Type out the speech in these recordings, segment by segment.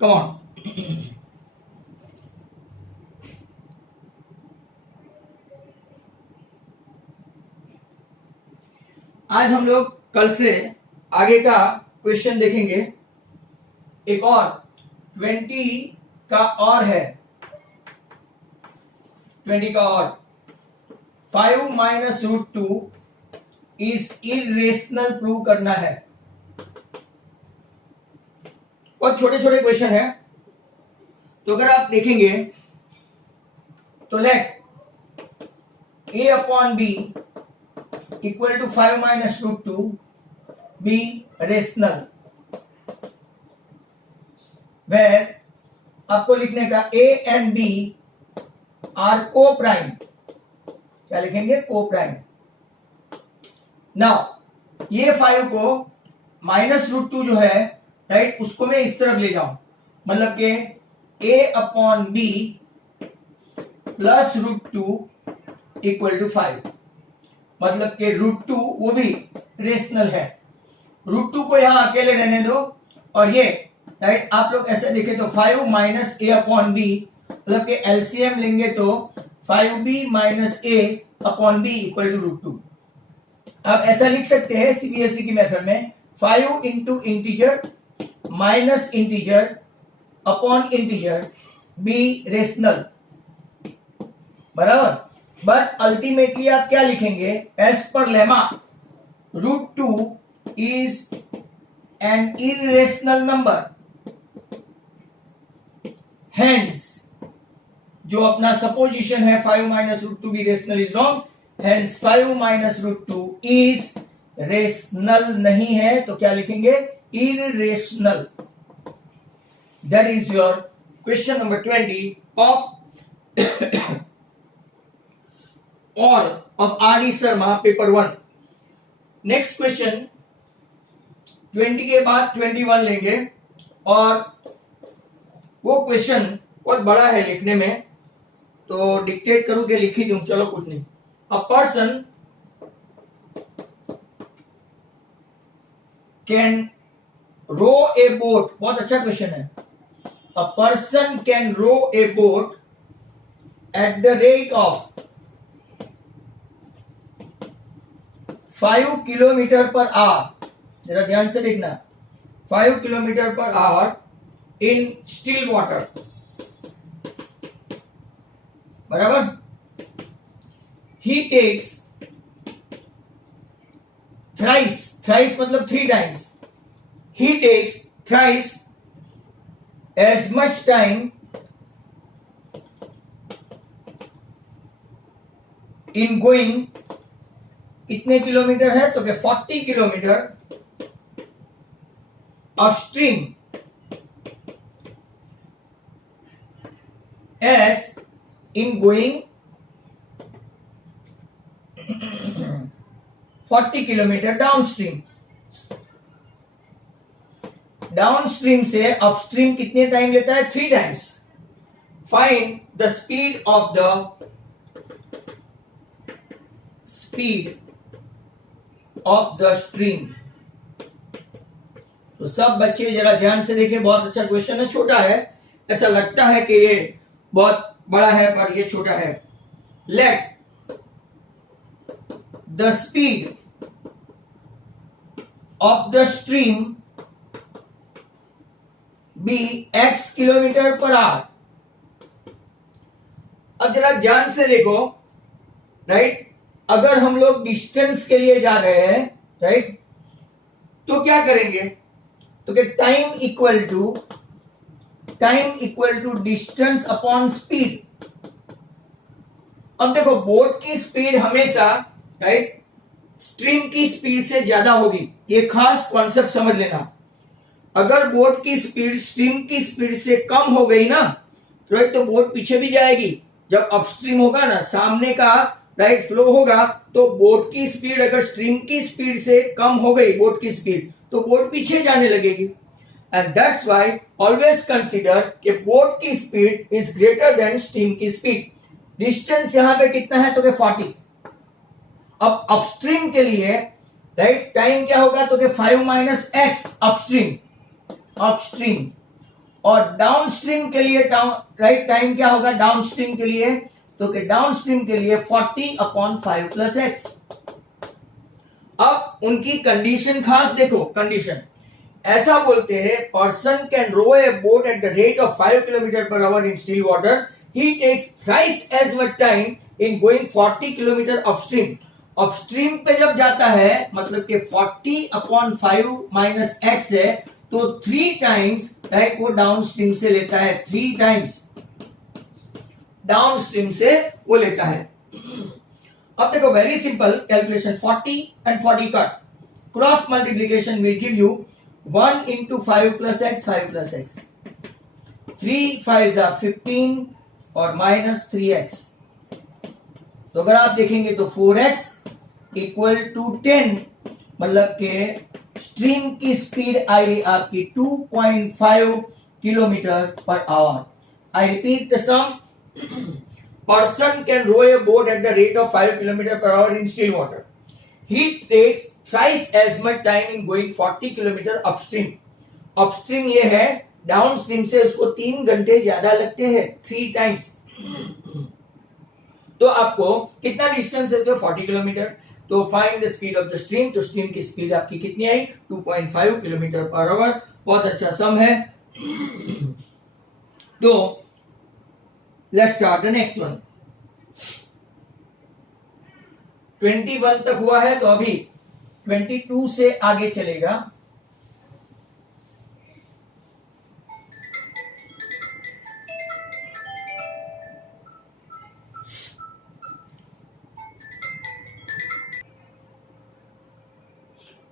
Come on. आज हम लोग कल से आगे का क्वेश्चन देखेंगे। एक और 20 का और है, 20 का और 5 minus root two is irrational prove करना है। बहुत छोटे छोटे क्वेश्चन है, तो अगर आप देखेंगे तो let a upon b equal to 5 minus root two be rational, where आपको लिखने का a and b are coprime. क्या लिखेंगे? को प्राइम। नाउ ये 5 को माइनस रूट टू जो है, राइट, उसको मैं इस तरफ ले जाऊं, मतलब कि a upon b plus root two equal to 5, मतलब कि रूट टू वो भी रेशनल है। रूट टू को यहां अकेले रहने दो, और ये राइट आप लोग ऐसे देखें तो 5 माइनस ए अपॉन बी, मतलब कि एलसीएम लेंगे तो 5b minus a upon b equal to root two. आप ऐसा लिख सकते हैं सीबीएसई की मेथड में, 5 into integer minus integer upon integer be rational, बराबर। बट अल्टीमेटली आप क्या लिखेंगे? As per lemma root two is an irrational number, hence जो अपना सपोजिशन है 5 minus root two be rational is wrong, hence 5 minus root two is rational नहीं है, तो क्या लिखेंगे? Irrational. That is your question number 20 of और of R D Sharma paper 1। Next question 20 के बाद 21 लेंगे, और वो क्वेश्चन बहुत बड़ा है लिखने में, तो डिक्टेट करूं कि लिख ही दूं? चलो कुछ नहीं। A person can row a boat, बहुत अच्छा क्वेश्चन है। A person can row a boat at the rate of 5 kilometre per hour, जरा ध्यान से देखना, 5 kilometre per hour in still water, बराबर। ही टेक्स थ्राइस, थ्राइस मतलब 3 times, he takes thrice as much time in going, कितने kilometre है? तो क्या 40 kilometre upstream as in going 40 kilometre downstream. Downstream से अपस्ट्रीम कितने टाइम लेता है? 3 times. Find the speed of the stream. तो सब बच्चे जरा ध्यान से देखें, बहुत अच्छा क्वेश्चन है, छोटा है, ऐसा लगता है कि ये बहुत बड़ा है पर ये छोटा है। Let the speed of the stream be x kilometre per hour. अब जरा ध्यान से देखो, राइट, अगर हम लोग डिस्टेंस के लिए जा रहे हैं, राइट, तो क्या करेंगे? तो क्या time equal to distance upon speed. अब देखो बोट की स्पीड हमेशा, राइट, स्ट्रीम की स्पीड से ज्यादा होगी, ये खास कॉन्सेप्ट समझ लेना। अगर बोट की स्पीड स्ट्रीम की स्पीड से कम हो गई ना, राइट, तो बोट पीछे भी जाएगी। जब अपस्ट्रीम होगा ना, सामने का राइट फ्लो होगा, तो बोट की स्पीड अगर स्ट्रीम की स्पीड से कम हो गई बोट की स्पीड, तो बोट पीछे जाने लगेगी। And that's why always consider कि बोट की speed is greater than stream की स्पीड। डिस्टेंस यहां पे कितना है? तो कि 40। अब अपस्ट्रीम के लिए राइट टाइम क्या होगा? तो कि 5 माइनस एक्स अपस्ट्रीम और डाउनस्ट्रीम के लिए राइट टाइम क्या होगा डाउनस्ट्रीम के लिए, तो कि डाउनस्ट्रीम के लिए 40/5 प्लस एक्स। अब उनकी कंडीशन खास देखो, कंडीशन ऐसा बोलते हैं person can row a boat at the rate of 5 kilometre per hour in still water, he takes thrice as much time in going 40 kilometre upstream. Upstream पे जब जाता है मतलब कि 40/5 माइनस एक्स है, तो 3 टाइम्स राइट वो डाउनस्ट्रीम से लेता है, 3 टाइम्स डाउनस्ट्रीम से वो लेता है। अब देखो very simple calculation, 40 and 40 cut, cross multiplication will give you 1 into 5 plus x, 5 plus x, 3 5s are 15 और माइनस 3x। तो अगर आप देखेंगे तो 4x इक्वल टू 10, मतलब के स्ट्रीम की स्पीड आई आपकी 2.5 kilometre per hour. I repeat the sum, person can row a boat at the rate of 5 kilometer per hour in still water. He takes thrice as much time in going 40 kilometer upstream. Upstream ये है, downstream से उसको 3 घंटे ज्यादा लगते हैं, 3 times. तो आपको कितना डिस्टेंस है, तो 40 किलोमीटर। तो find the speed of the stream, तो स्ट्रीम की स्पीड आपकी कितनी आई 2.5 किलोमीटर पर आवर। बहुत अच्छा सम है। तो let's start the next one. 21 तक हुआ है, तो अभी 22 से आगे चलेगा।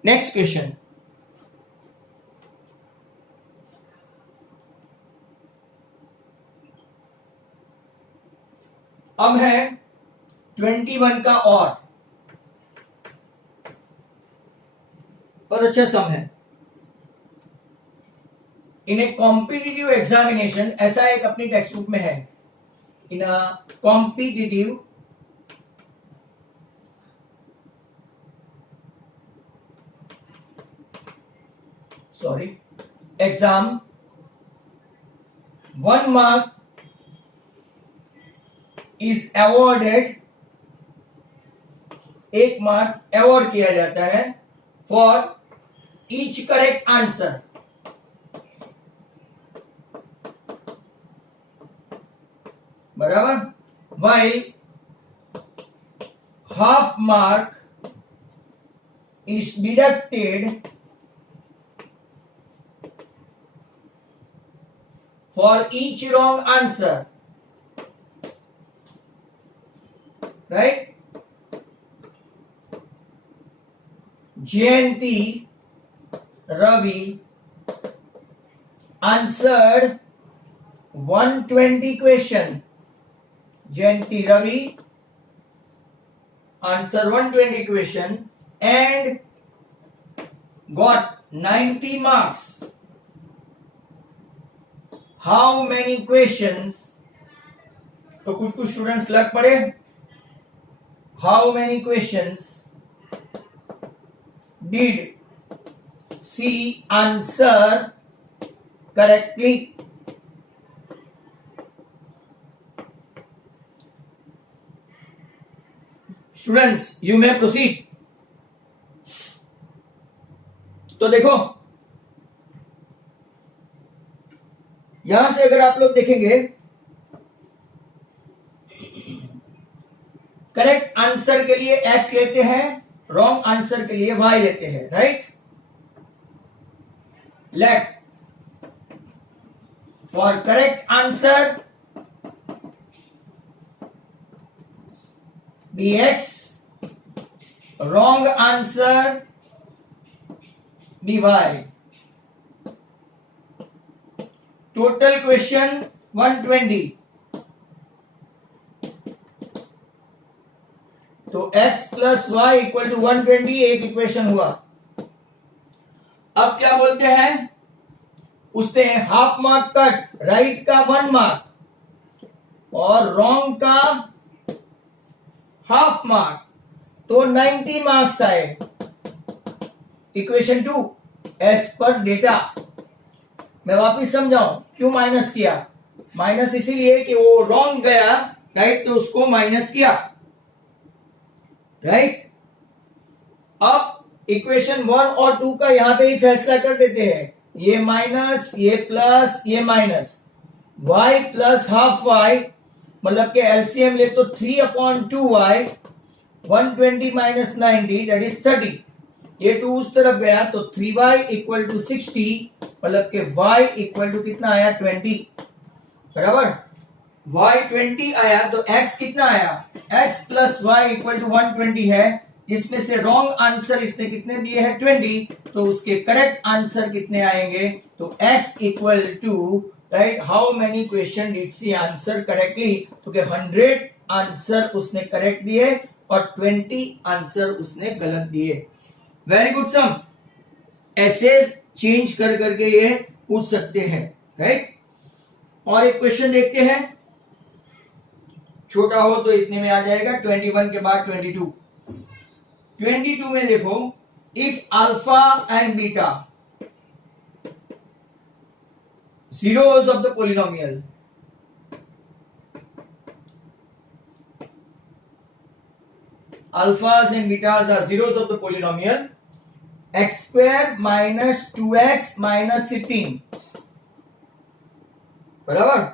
नेक्स्ट क्वेश्चन, अब है 21 का और बहुत अच्छा सम है। इन ए कॉम्पिटिटिव एग्जामिनेशन, ऐसा एक अपनी टेक्स्ट बुक में है, in a competitive exam 1 mark is awarded, 1 mark award किया जाता है फॉर ईच करेक्ट आंसर। बराबर, while half mark is deducted for each wrong answer. Right, Jayanti Ravi answered 120 question. Jayanti Ravi answered 120 question and got 90 marks. How many questions? तो कुछ students लग पड़े। How many questions did she answer correctly? Students, you may proceed. तो देखो यहां से अगर आप लोग देखेंगे, करेक्ट आंसर के लिए x लेते हैं, रॉन्ग आंसर के लिए y लेते हैं। Right, let for correct answer be x, wrong answer be y. Total question 120, तो x plus y equal to 120 एक इक्वेशन हुआ। अब क्या बोलते हैं, उसने हाफ मार्क कट, राइट का 1 मार्क और रॉन्ग का हाफ मार्क, तो 90 मार्क्स आए। इक्वेशन 2 एज पर डेटा मैं वापिस समझाऊं क्यों माइनस किया। माइनस इसीलिए कि वो रॉन्ग गया, राइट, तो उसको माइनस किया, राइट। अब इक्वेशन 1 और 2 का यहां पे ही फैसला कर देते हैं। ये माइनस, ये प्लस, ये minus, y plus half y, मतलब के एलसीएम ले तो 3/2y, 120 माइनस 90 दैट इज 30। ये 2 उस तरफ गया तो 3y इक्वल टू 60, मतलब के y इक्वल टू कितना आया 20, बराबर। y 20 आया तो x कितना आया, x plus y equal to 120 है, जिसमें से रॉन्ग आंसर इसने कितने दिए हैं 20, तो उसके करेक्ट आंसर कितने आएंगे, तो x equal to, right, how many question did she answer correctly, तो के 100 आंसर उसने करेक्ट दिए और 20 आंसर उसने गलत दिए। वेरी गुड सम। ऐसे चेंज कर करके ये पूछ सकते हैं, राइट। और एक क्वेश्चन देखते हैं, छोटा हो तो इतने में आ जाएगा, 21 के बाद 22। 22 में देखो, if alpha and beta zeros of the polynomial, alphas and betas are zeros of the polynomial, x square minus 2x minus 15, बराबर।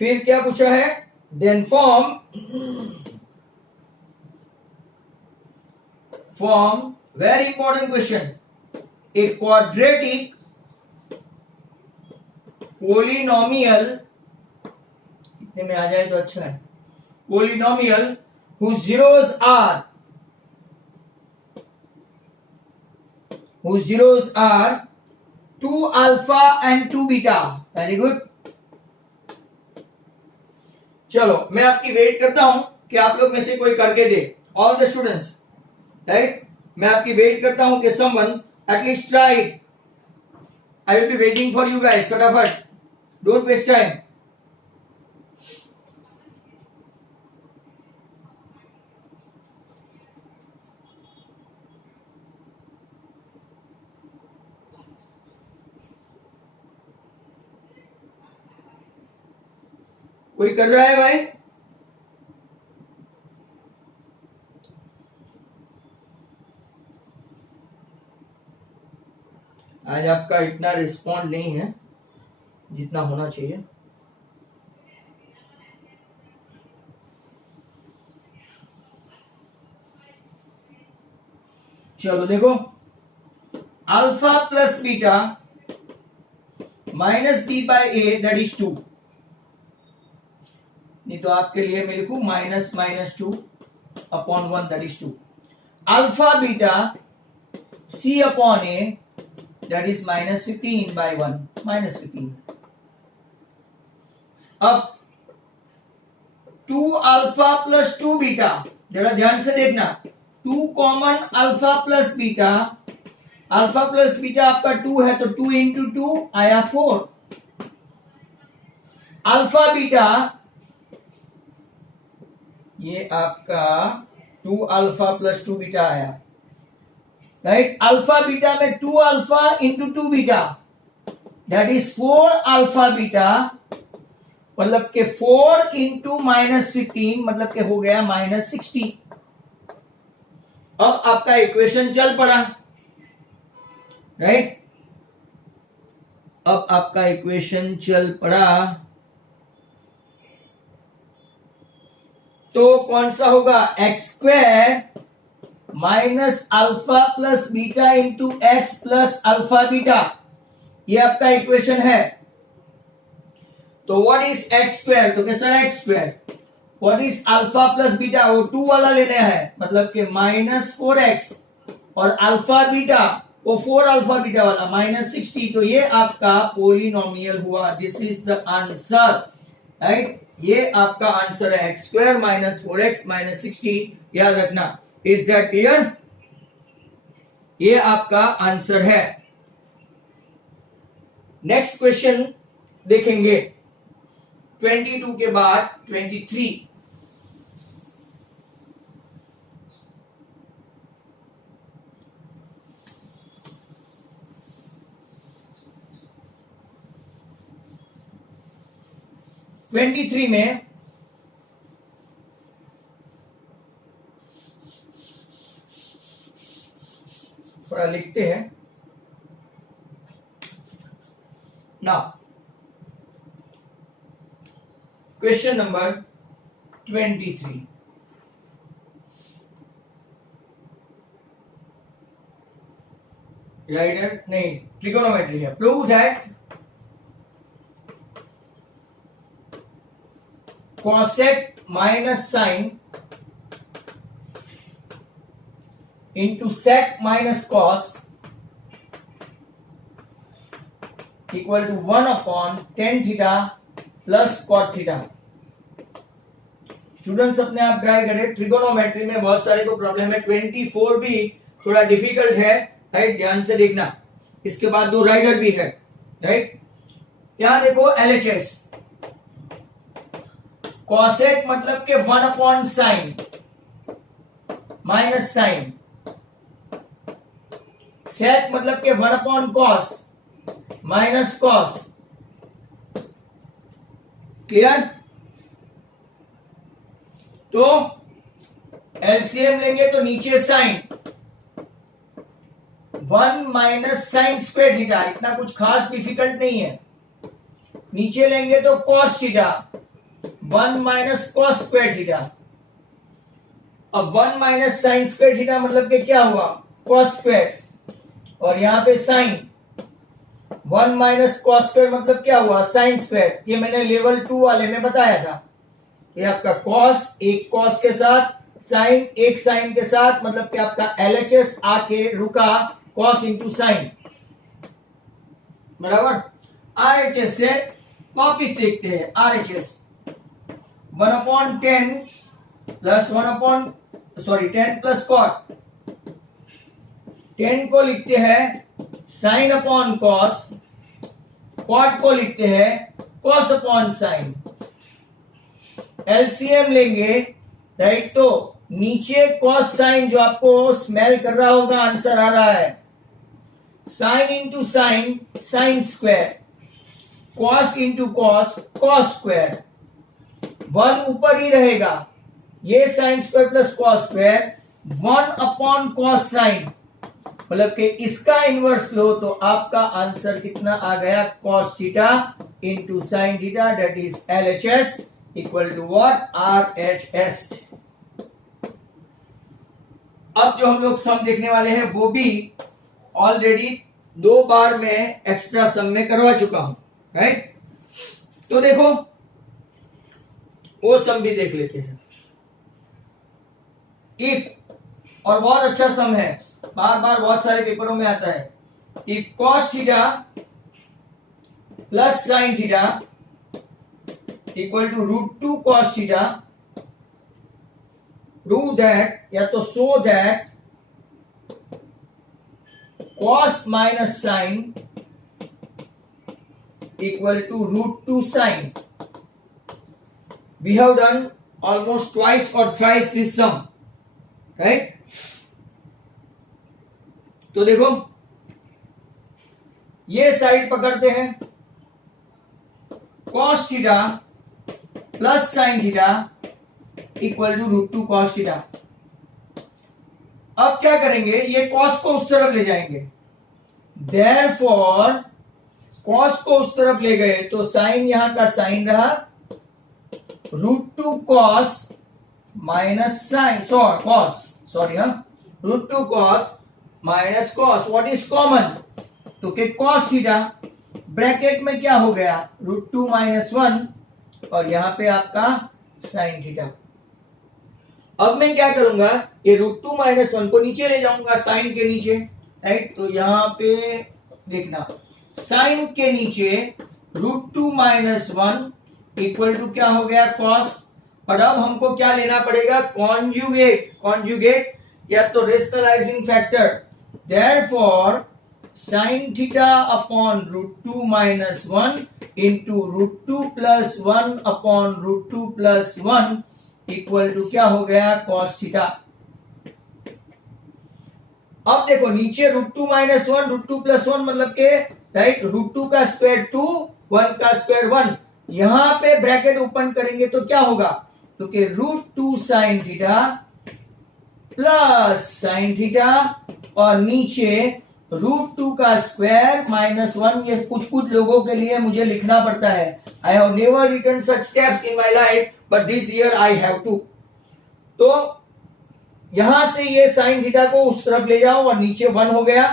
फिर क्या पूछा है, then form very important question, a quadratic polynomial, इतने में आ जाए तो अच्छा है, polynomial whose zeros are 2 alpha and 2 beta, very good. चलो मैं आपकी वेट करता हूं कि आप लोग में से कोई करके दे, ऑल द स्टूडेंट्स, राइट। मैं आपकी वेट करता हूं कि someone at least try it. I will be waiting for you guys, फटाफट, डोंट वेस्ट टाइम। कोई कर रहा है भाई? आज आपका इतना रिस्पॉन्ड नहीं है जितना होना चाहिए। चलो देखो, alpha plus beta minus b by a that is 2, नहीं तो आपके लिए मैं लिखूं minus minus 2 upon 1 that is 2, alpha beta c upon a that is minus 15 by 1, minus 15। अब 2 अल्फा प्लस 2 बीटा, जरा ध्यान से देखना, 2 common alpha plus beta, alpha plus beta आपका 2 है तो 2 इंटू 2 आया 4, अल्फा बीटा ये आपका 2 अल्फा प्लस 2 बीटा आया, राइट। अल्फा बीटा में 2 alpha into 2 beta that is 4 alpha beta, मतलब के 4 इंटू माइनस 15, मतलब के हो गया माइनस 60। अब आपका इक्वेशन चल पड़ा, राइट। अब आपका इक्वेशन चल पड़ा तो कौन सा होगा, x square minus alpha plus beta into x plus alpha beta, ये आपका इक्वेशन है। तो व्हाट इज एक्स स्क्वायर, तो कैसा है x square, what is alpha plus beta, वो 2 वाला लेना है, मतलब कि माइनस 4x, और अल्फा बीटा वो 4 अल्फा बीटा वाला माइनस 60, तो ये आपका पोलिनोमियल हुआ, this is the answer, right. ये आपका आंसर है x square minus 4x minus 60, याद रखना। Is that clear? ये आपका आंसर है। नेक्स्ट क्वेश्चन देखेंगे 22 के बाद 23। 23 में थोड़ा लिखते हैं ना। क्वेश्चन नंबर 23, राइटर नहीं, ट्रिगोनोमेट्री है। Prove that cosec minus sine into sec minus cos equal to 1/tan theta plus cot theta. Students अपने आप ट्राई करें, ट्रिगोनोमेट्री में बहुत सारे को प्रॉब्लम है। 24 भी थोड़ा डिफिकल्ट है, राइट, ध्यान से देखना। इसके बाद 2 राइडर भी है, राइट। यहां देखो LHS, कॉसेक मतलब के 1/sin माइनस साइन, सेक मतलब के 1/cos माइनस कॉस। क्लियर? तो एलसीएम लेंगे तो नीचे sine 1 minus sine square theta, इतना कुछ खास डिफिकल्ट नहीं है। नीचे लेंगे तो cos theta 1 minus cos square theta. अब 1 माइनस साइन स्क्वायर थीटा मतलब कि क्या हुआ, कॉस स्क्वायर, और यहां पे साइन 1 माइनस कॉस स्क्वायर मतलब क्या हुआ, साइन स्क्वायर। ये मैंने लेवल 2 वाले में बताया था। ये आपका कॉस, एक कॉस के साथ साइन, एक साइन के साथ, मतलब कि आपका LHS आके रुका कॉस इंटू साइन, बराबर। RHS से वापिस देखते हैं। RHS 1/10 plus 10 plus cot. 10 को लिखते हैं साइन अपॉन कॉस, कॉट को लिखते हैं कॉस अपॉन साइन। एलसीएम लेंगे, राइट, तो नीचे कॉस साइन जो आपको स्मेल कर रहा होगा, आंसर आ रहा है sine into sine, sine square, cos into cos, cos square. 1 ऊपर ही रहेगा, ये sine square plus cos square 1/cos sine, मतलब कि इसका इनवर्स लो तो आपका आंसर कितना आ गया, cos theta into sine theta, that is LHS equal to what, RHS। अब जो हम लोग सम देखने वाले हैं वो भी ऑलरेडी 2 बार में एक्स्ट्रा सम में करवा चुका हूं, राइट। तो देखो वो सम भी देख लेते हैं। इफ, और बहुत अच्छा सम है, बार बार बहुत सारे पेपरों में आता है। इफ cos theta plus sine theta equal to √2 cos theta, prove that, या तो show that cos minus sine equal to √2 sine. We have done almost twice और थ्राइस दिस सम, राइट। तो देखो ये साइड पकड़ते हैं, cos theta plus sine theta equal to √2 cos theta. अब क्या करेंगे, ये cos को उस तरफ ले जाएंगे, देयरफॉर cos को उस तरफ ले गए तो साइन यहां का साइन रहा, √2 cos minus sine, √2 cos minus cos, what is common, तो के cos थीटा, ब्रैकेट में क्या हो गया, √2 माइनस 1, और यहां पे आपका साइन थीटा। अब मैं क्या करूंगा, ये √2 माइनस 1 को नीचे ले जाऊंगा, साइन के नीचे, राइट। तो यहां पे देखना, साइन के नीचे √2 माइनस 1 इक्वल टू क्या हो गया, cos। और अब हमको क्या लेना पड़ेगा, कॉन्जुगेट या तो rationalising factor. Therefore sine theta upon √2 minus 1 into √2 plus 1 upon √2 plus 1 equal to क्या हो गया, cos थीटा। अब देखो नीचे √2 माइनस 1, √2 प्लस 1 मतलब के, राइट, √2 का स्क्वायर 2, 1 का स्क्वायर 1, यहां पे ब्रैकेट ओपन करेंगे तो क्या होगा, तो कि √2 sin theta plus sin theta और नीचे √2 का स्क्वायर -1। ये कुछ कुछ लोगों के लिए मुझे लिखना पड़ता है। I have never written such steps in my life but this year I have to. तो यहां से ये sin थीटा को उस तरफ ले जाओ और नीचे 1 हो गया,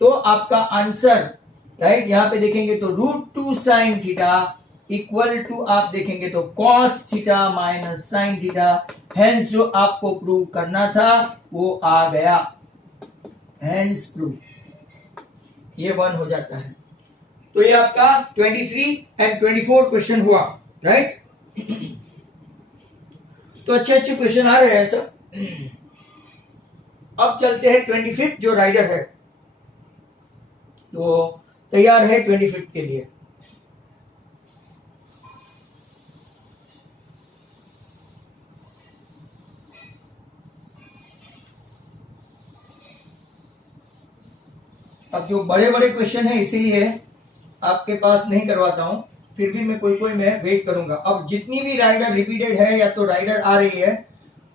तो आपका आंसर राइट यहां पे देखेंगे तो √2 sin थीटा इक्वल टू आप देखेंगे तो cos theta minus sin theta. Hence जो आपको प्रूव करना था वो आ गया, हेंस प्रूव, ये 1 हो जाता है। तो ये आपका 23 एंड 24 क्वेश्चन हुआ, राइट। तो अच्छे अच्छे क्वेश्चन आ रहे हैं सर। अब चलते हैं 25 जो राइडर है, तो तैयार है 25 के लिए। अब जो बड़े बड़े क्वेश्चन है इसीलिए आपके पास नहीं करवाता हूं, फिर भी मैं कोई मैं वेट करूंगा। अब जितनी भी राइडर रिपीटेड है या तो राइडर आ रही है,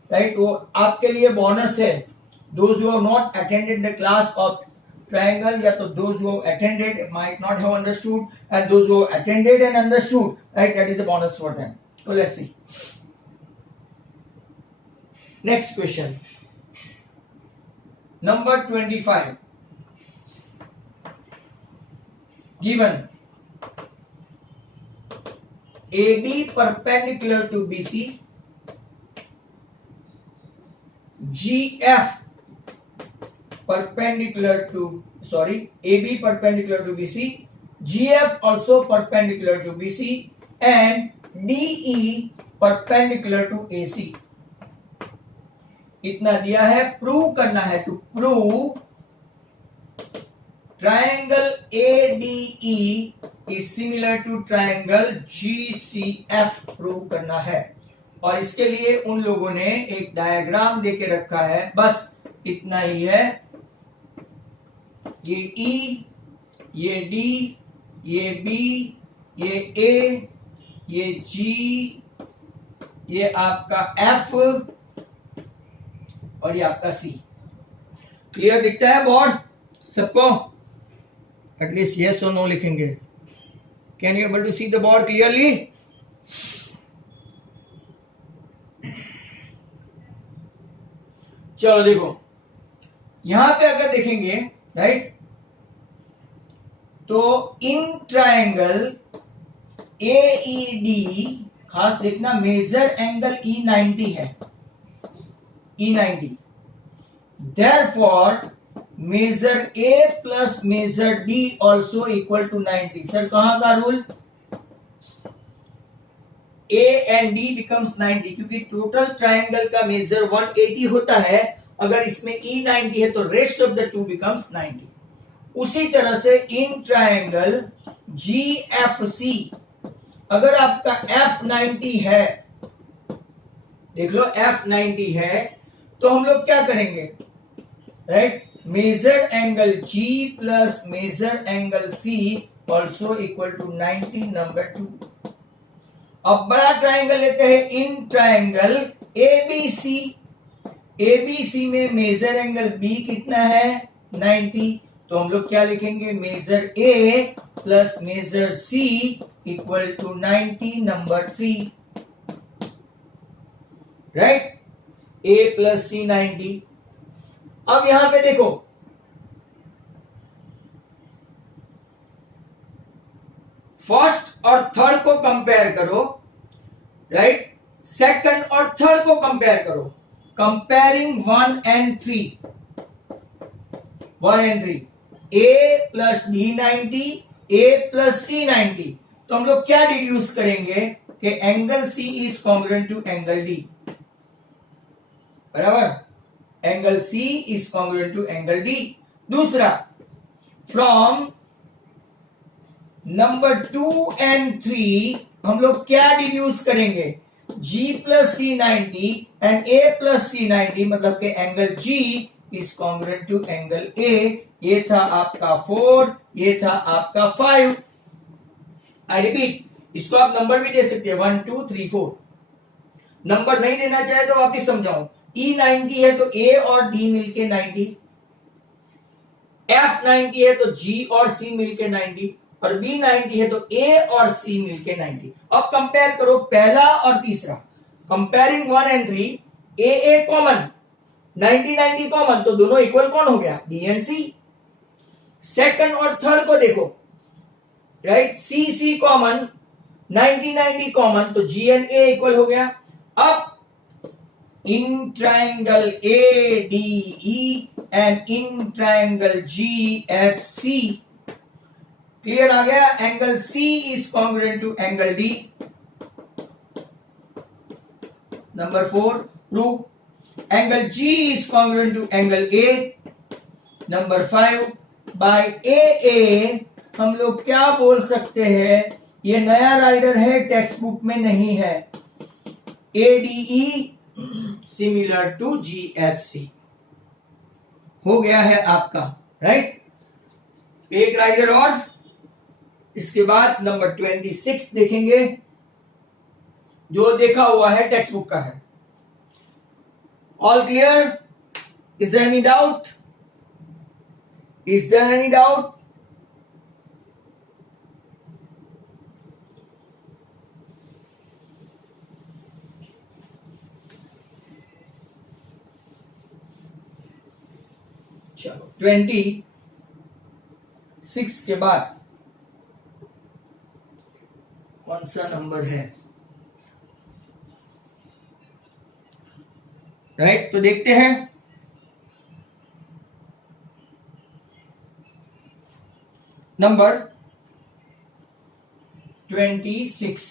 राइट, वो आपके लिए बोनस है। Those who have not attended the class of triangle, या तो those who have attended might not have understood and those who have attended and understood, right, that is a bonus for them. So let's see. Next question. Number 25. Given AB perpendicular to BC, GF perpendicular to AB perpendicular to BC, GF also perpendicular to BC, and DE perpendicular to AC. इतना दिया है, prove करना है। To prove triangle ADE is similar to triangle GCF prove करना है। और इसके लिए उन लोगों ने एक डायग्राम देके रखा है, बस इतना ही है। ये E, ये D, ये B, ये A, ये G, ये आपका F और ये आपका C। क्लियर दिखता है बोर्ड सबको? एटलीस्ट यस और नो लिखेंगे। Can you able to see the board clearly? चलो देखो, यहां पे अगर देखेंगे, राइट, तो इन ट्रायंगल AED खास देखना, मेजर एंगल E90 है, E90। Therefore, major A plus major D also equal to 90। Sir कहां का rule? A and D becomes 90, क्योंकि टोटल ट्रायंगल का मेजर 180 होता है। अगर इसमें E90 है तो rest of the two becomes 90। उसी तरह से इन ट्रायंगल GFC अगर आपका F90 है, देख लो F90 है, तो हम लोग क्या करेंगे, right, major angle G plus major angle C also equal to 90, number 2। अब बड़ा ट्रायंगल लेते हैं, इन ट्रायंगल ABC। ABC में मेजर एंगल B कितना है? 90। तो हम लोग क्या लिखेंगे? Major A plus major C equal to 90, number 3, right. A plus C 90। अब यहां पे देखो, फर्स्ट और थर्ड को कंपेयर करो, राइट, सेकंड और थर्ड को कंपेयर करो। Comparing 1 and 3, A plus B 90, A plus C 90। तो हम लोग क्या डिड्यूस करेंगे कि angle C is congruent to angle D, बराबर। Angle C is congruent to angle D। दूसरा, फ्रॉम नंबर 2 and 3 हम लोग क्या डिड्यूस करेंगे? G plus C 90 and A plus C 90, मतलब के angle G is congruent to angle A। ये था आपका 4, ये था आपका 5। आई रिपीट, इसको आप नंबर भी दे सकते हैं 1 2 3 4। नंबर नहीं देना चाहे तो वापिस समझाऊं, E 90 है तो A और D मिलके 90, F 90 है तो G और C मिलके 90, और B 90 है तो A और C मिलके 90। अब कंपेयर करो पहला और तीसरा, comparing 1 and 3, A common, 90 90 common, तो दोनों इक्वल कौन हो गया, B एंड C। सेकंड और थर्ड को देखो, राइट, C कॉमन, 90 90 कॉमन, तो G एंड A इक्वल हो गया। अब in triangle ADE and in triangle GFC, clear आ गया, angle C is congruent to angle D। Number 4 prove, angle G is congruent to angle A। Number 5 by AA हम लोग क्या बोल सकते हैं, ये नया राइडर है, टेक्स्ट बुक में नहीं है, ADE सिमिलर टू GFC हो गया है आपका, राइट। एक राइडर और, इसके बाद नंबर 26 देखेंगे, जो देखा हुआ है टेक्स्ट बुक का है। All clear? Is there any doubt? Is there any doubt? चलो 26 के बाद कौन सा नंबर है, राइट, तो देखते हैं। Number 26,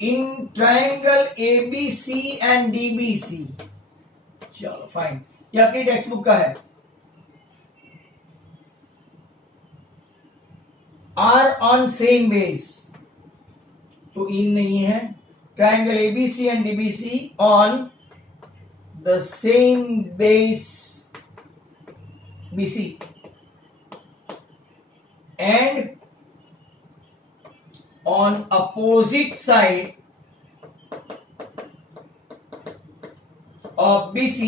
in triangle ABC and DBC, चलो फाइन, ये आपकी टेक्स्ट बुक का है। आर ऑन सेम बेस, तो इन नहीं है, triangle ABC and DBC on the same base BC and on opposite side of BC,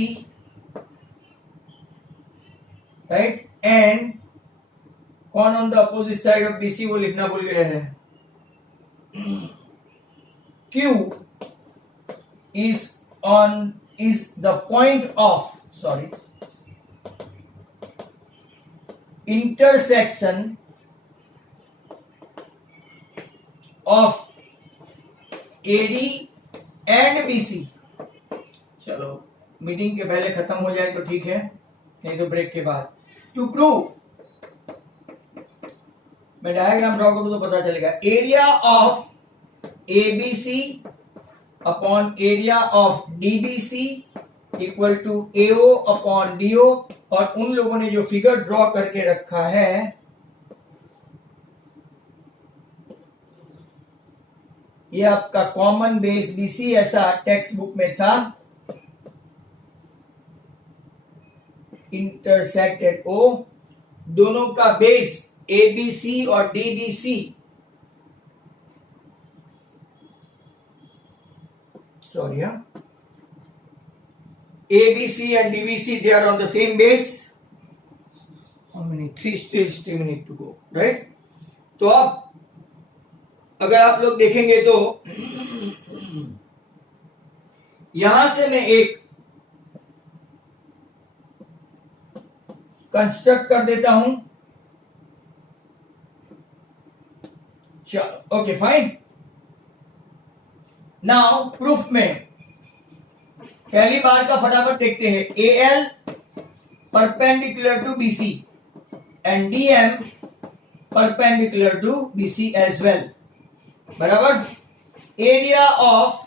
right, and कौन on the opposite side of BC वो लिखना भूल गए हैं, Q is the point of, sorry, intersection of AD and BC। चलो meeting के पहले खत्म हो जाए तो ठीक है, नहीं तो ब्रेक के बाद। टू प्रूव, मैं डायग्राम ड्रॉ करूं तो पता चलेगा, area of ABC upon area of DBC equal to AO upon DO, और उन लोगों ने जो फिगर ड्रॉ करके रखा है, ये आपका कॉमन बेस BC ऐसा टेक्स्ट बुक में था, इंटरसेक्टेड O, दोनों का बेस ABC और DBC, sorry, ABC and DBC, they are on the same base। How many? 3 still need to go, right? तो अब अगर आप लोग देखेंगे तो यहां से मैं एक कंस्ट्रक्ट कर देता हूं, चलो ओके फाइन। नाउ प्रूफ में पहली बार का फटाफट देखते हैं, AL perpendicular to BC and DM perpendicular to BC as well, बराबर। Area of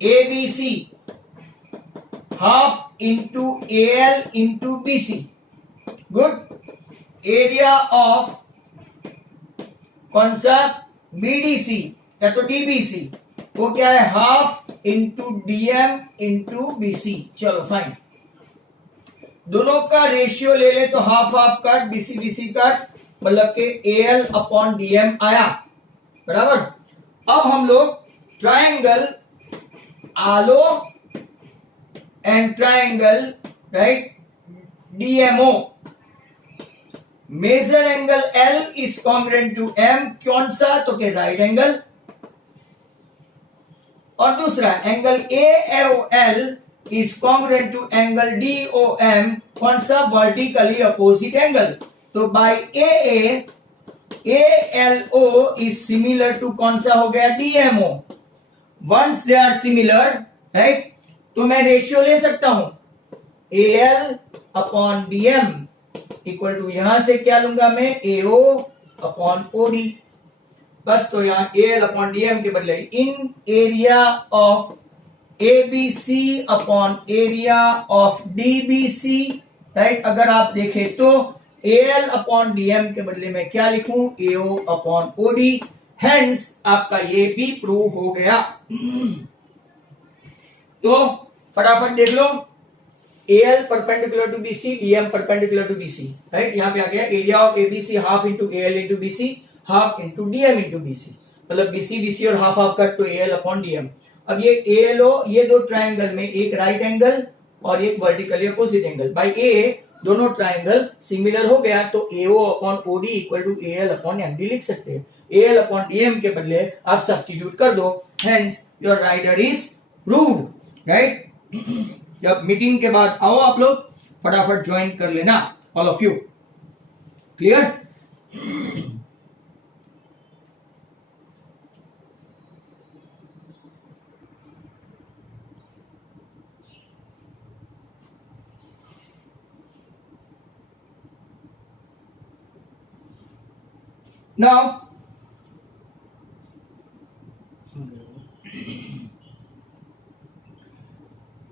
ABC half into AL into BC, good. Area of कौन सा, BDC या तो DBC, वो क्या है, half into DM into BC, चलो फाइन। दोनों का रेशियो ले ले तो half half cut, BC BC cut, मतलब के AL अपॉन DM आया, बराबर। अब हम लोग triangle ALO and triangle, right, DMO, measure angle L is congruent to M, कौन सा, तो के राइट एंगल। और दूसरा angle AOL is congruent to angle DOM, कौन सा, वर्टिकली अपोजिट एंगल। तो by AA ALO is similar to कौन सा हो गया, DMO। Once they are similar, right, तो मैं रेशियो ले सकता हूं AL upon DM equal to, यहां से क्या लूंगा मैं, AO अपॉन OD। बस, तो यहां AL अपॉन DM के बदले इन area of ABC upon area of DBC, right. अगर आप देखें तो AL अपॉन DM के बदले में क्या लिखूं, AO अपॉन OD। हेंस आपका ये भी प्रूव हो गया। तो फटाफट देख लो, AL perpendicular to BC, DM perpendicular to BC, right. यहां पे आ गया area of ABC half into AL into BC, half into DM into BC, मतलब BC BC और हाफ हाफ कट, तो AL अपॉन DM। अब ये ALO, ये दो ट्रायंगल में एक राइट एंगल और एक vertically opposite angle, by A दोनों ट्रायंगल सिमिलर हो गया, तो AO upon OD equal to AL upon M भी लिख सकते हैं। AL अपॉन DM के बदले आप सब्स्टिट्यूट कर दो, hence your rider is proved, right. जब मीटिंग के बाद आओ आप लोग, फटाफट ज्वाइन कर लेना, all of you, clear. Now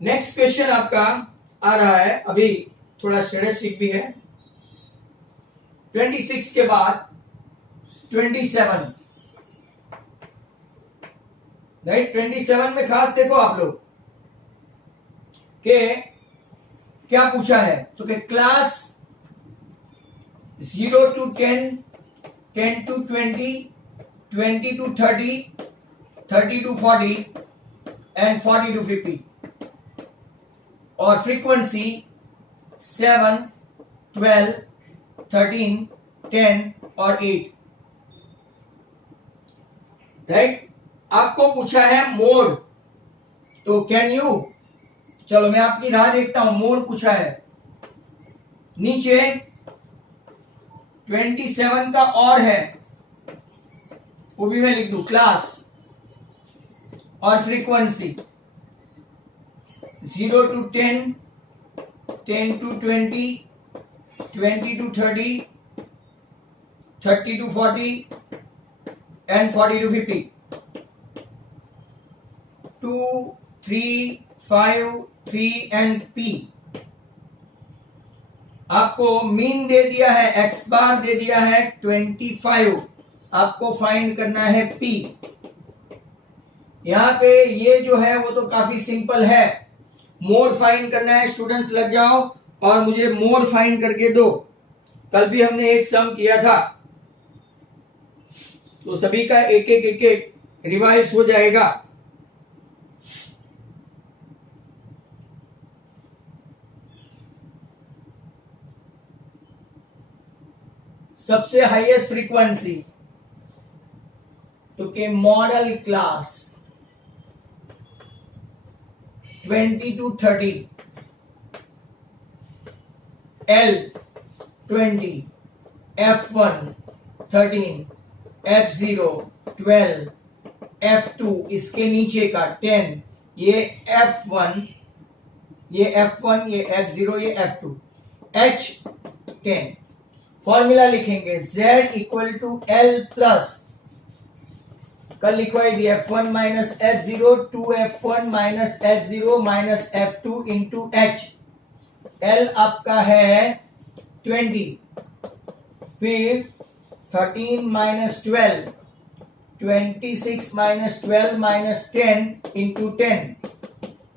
next question आपका आ रहा है, अभी थोड़ा स्टैटिस्टिक भी है। 26 के बाद 27, राइट। 27 में खास देखो आप लोग के क्या पूछा है, तो कि class 0 to 10, 10 to 20, 20 to 30, 30 to 40 and 40 to 50, और फ्रीक्वेंसी 7, 12, 13, 10 और 8, राइट। आपको पूछा है मोड, तो कैन यू, चलो मैं आपकी राह देखता हूं, मोड पूछा है। नीचे 27 का और है, वो भी मैं लिख दूं, क्लास और frequency 0 to 10, 10 to 20, 20 to 30, 30 to 40 and 40 to 50, 2, 3, 5, 3 and P। आपको मीन दे दिया है, एक्स बार दे दिया है 25, आपको फाइंड करना है P। यहां पे ये जो है वो तो काफी सिंपल है, मोड फाइंड करना है। स्टूडेंट्स लग जाओ और मुझे मोड फाइंड करके दो। कल भी हमने एक सम किया था, तो सभी का एक एक रिवाइज हो जाएगा। सबसे हाईएस्ट फ्रीक्वेंसी, तो के model class 20 to 30, L 20, F1 13, F0 12, F2 इसके नीचे का 10, ये F1, ये F1, ये F0, ये F2, H 10। फॉर्मूला लिखेंगे Z equal to L plus, कल लिखवाई दी F1 minus F0, 2F1 minus F0 minus F2 into H। L आपका है 20, फिर 13 minus 12, 26 minus 12 minus 10 into 10,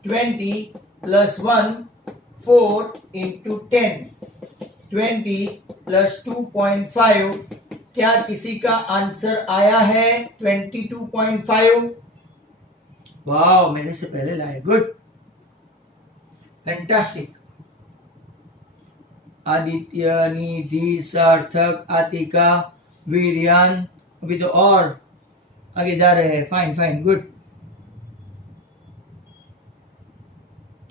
20 plus 1 4 into 10 20 plus 2.5, क्या किसी का आंसर आया है 22.5? वाह, मेरे से पहले लाए, गुड, फैंटास्टिक। आदित्य, निधि, सार्थक, आतिका, वीरियान, अभी तो और आगे जा रहे हैं। Fine fine, good.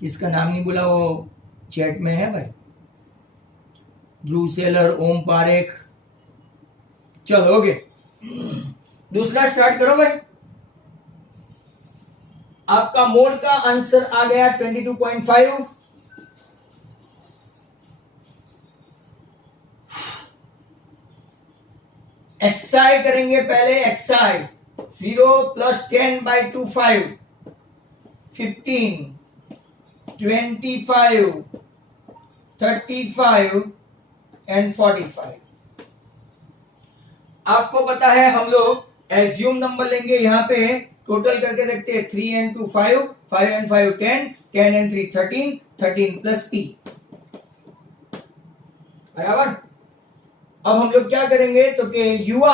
किसका नाम नहीं बोला वो चैट में है भाई? ध्रुव सेलर, ओम पारेख। चलो ओके, दूसरा स्टार्ट करो भाई। आपका मोड का आंसर आ गया 22.5। एक्साई करेंगे पहले, एक्साई 0 प्लस 10/2 5, 15, 25, 35 एंड 45। आपको पता है हम लोग एज्यूम नंबर लेंगे, यहां पे टोटल करके रखते हैं 3 and 2 5, 5 and 5 10, 10 and 3 13, 13 plus p, बराबर। अब हम लोग क्या करेंगे तो कि ui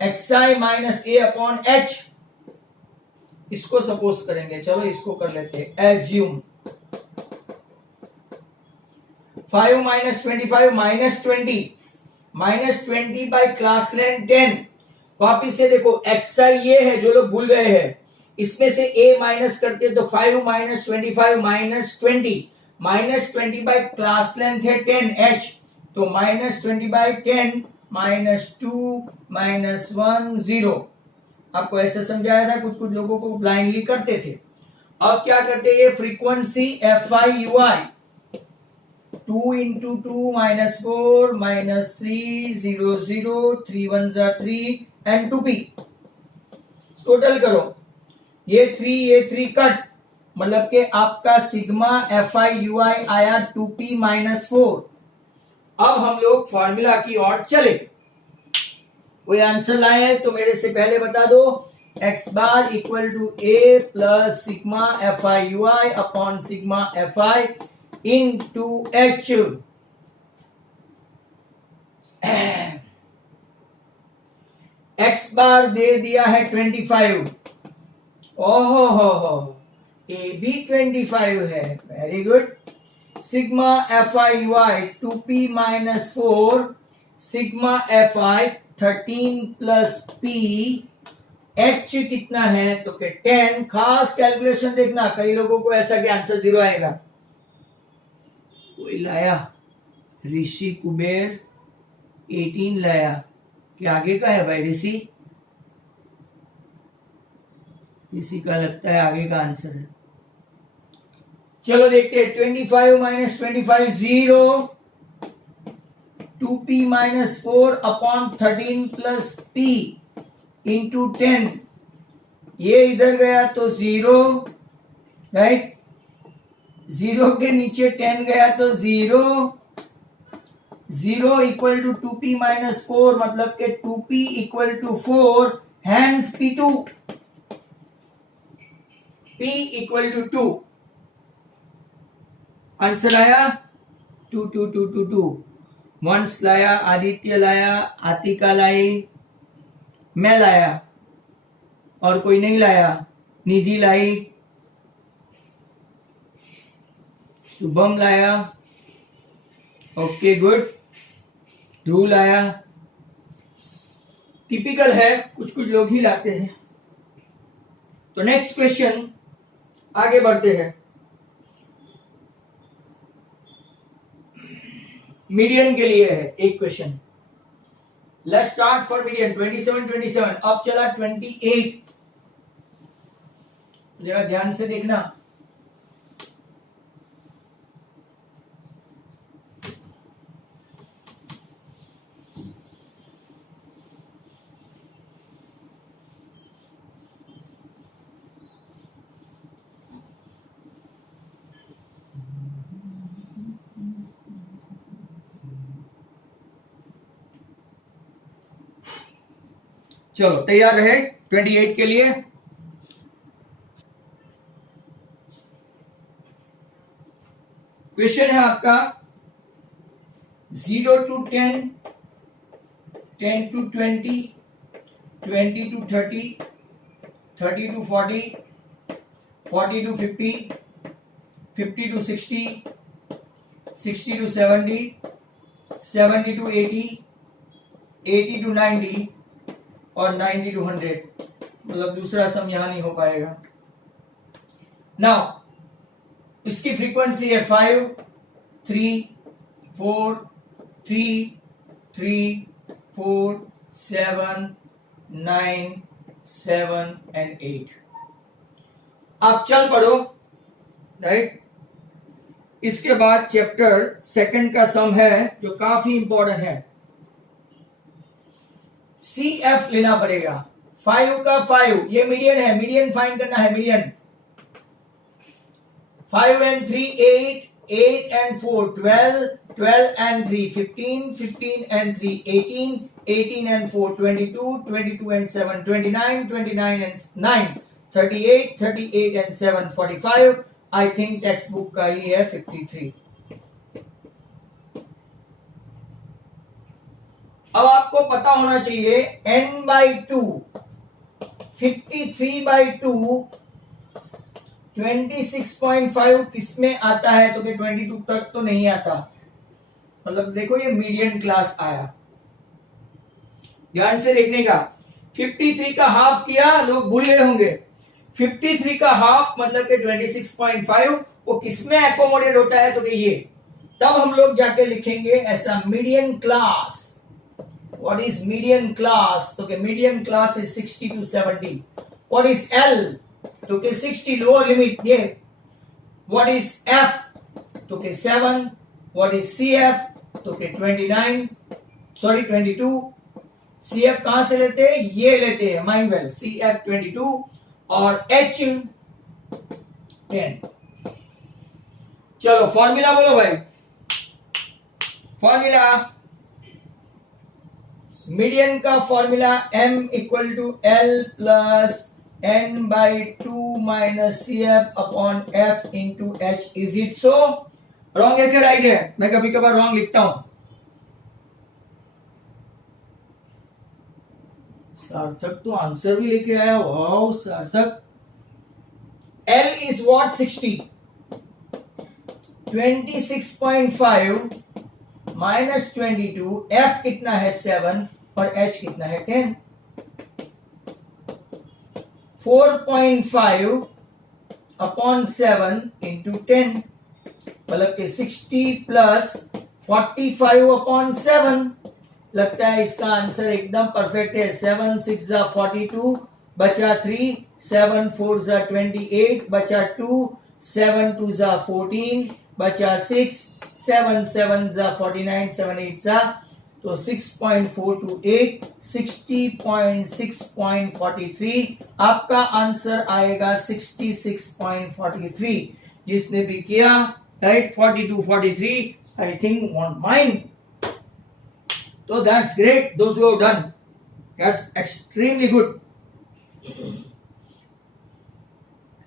xi minus a upon h, इसको सपोज करेंगे। चलो इसको कर लेते हैं assume 5 minus 25 minus 20, minus 20 by class length 10। वापिस से देखो xi ये है जो लोग भूल गए हैं, इसमें से a माइनस करते तो 5 minus 25 minus 20, minus 20 by class length है 10 h, तो माइनस 20 बाई 10 माइनस 2 माइनस 1 0। आपको ऐसे समझाया था, कुछ कुछ लोगों को ब्लाइंडली करते थे। अब क्या करते हैं, frequency fi ui 2 into 2 minus 4 minus 3 0 0 3 1 3 and 2p। Total करो, ये 3 कट, मतलब कि आपका सिग्मा fi ui आया 2p माइनस 4। अब हम लोग फॉर्मूला की ओर चले। कोई आंसर लाए है तो मेरे से पहले बता दो। x bar equal to a plus sigma fi ui upon sigma fi into h। x bar दे दिया है 25। ओहो हो, a भी 25 है, very good. Sigma fi ui 2p minus 4, sigma fi 13 plus p, h कितना है तो के 10। खास कैलकुलेशन देखना, कई लोगों को ऐसा कि आंसर 0 आएगा। कोई लाया ऋषि कुबेर 18 लाया, कि आगे का है भाई ऋषि? किसी का लगता है आगे का आंसर है। चलो देखते हैं, 25 minus 25 0, 2p minus 4 upon 13 plus p into 10। ये इधर गया तो 0, राइट, 0 के नीचे 10 गया तो 0, 0 इक्वल टू 2p माइनस 4, मतलब के 2p equal to 4, hence p2, p equal to 2। Answer आया 2 2 2 2 2। वंश लाया, आदित्य लाया, आतिका लाई, मैं लाया, और कोई नहीं लाया, निधि लाई, शुभम लाया, ओके गुड, ध्रुव लाया। टिपिकल है, कुछ कुछ लोग ही लाते हैं। तो नेक्स्ट क्वेश्चन, आगे बढ़ते हैं। मीडियन के लिए है एक question. Let's start for median. 27 27, अब चला 28। जरा ध्यान से देखना। चलो तैयार रहे 28 के लिए। क्वेश्चन है आपका 0 to 10, 10 to 20, 20 to 30, 30 to 40, 40 to 50, 50 to 60, 60 to 70, 70 to 80, 80 to 90 और 90 to 100। मतलब दूसरा सम यहां नहीं हो पाएगा। नाउ इसकी फ्रीक्वेंसी है 5, 3, 4, 3, 3, 4, 7, 9, 7 and 8। आप चल पड़ो, राइट। इसके बाद चैप्टर सेकंड का सम है जो काफी इंपॉर्टेंट है। CF लेना पड़ेगा। 5 का 5 ये मीडियन है, मीडियन फाइंड करना है, median. 5 and 3 8, 8 and 4 12, 12 and 3 15, 15 and 3 18, 18 and 4 22, 22 and 7 29, 29 and 9 38, 38 and 7 45। I think text book का ही है 53। अब आपको पता होना चाहिए n/2 53/2 26.5 किसमें आता है, तो कि 22 तक तो नहीं आता। मतलब देखो ये मीडियन क्लास आया, ध्यान से देखने का। 53 का हाफ किया, लोग भूल गए होंगे। 53 का हाफ मतलब कि 26.5 वो किसमें एकोमोडेट होता है, तो कि ये। तब हम लोग जाके लिखेंगे ऐसा median class. What is median class, तो कि median class is 60 to 70। What is L, तो कि 60 लोअर लिमिट ये। व्हाट इज F, तो कि 7। व्हाट इज CF, तो कि 22। CF कहां से लेते हैं, ये लेते हैं, माइंड वेल। CF 22 और H 10। चलो फॉर्मूला बोलो भाई। फॉर्मूला मीडियन का formula M equal to L plus n/2 minus CF upon F into H। Is it so? Wrong है क्या राइट है? मैं कभी कभार रॉन्ग लिखता हूं। सार्थक तो आंसर भी लेके आया। वाओ सार्थक। L is what? 60। 26.5 minus 22। F कितना है 7 और H कितना है 10। 4.5 अपॉन 7 इंटू 10 मतलब कि 60 प्लस 45 अपॉन 7। लगता है इसका आंसर एकदम परफेक्ट है। 7 6 42 बचा 3, 7 4 28 बचा 2, 7 2 14 बचा 6, 7 7 49, 7 8 तो 6.428 60.6.43। आपका आंसर आएगा 66.43। जिसने भी किया right 42 43 I think want mind. So that's great. Those who have done, that's extremely good.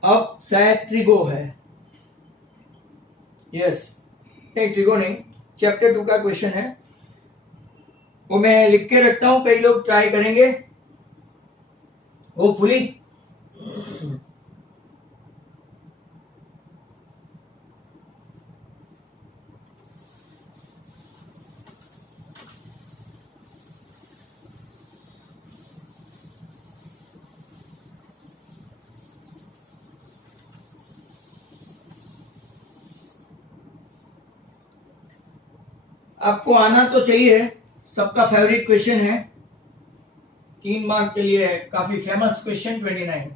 अब शायद ट्रिगो है। यस नहीं, ट्रिगो नहीं, चैप्टर 2 का क्वेश्चन है। वो मैं लिख के रखता हूं, कई लोग ट्राई करेंगे होपफुली। आपको आना तो चाहिए, सबका फेवरेट क्वेश्चन है, 3 मार्क के लिए काफी famous question 29।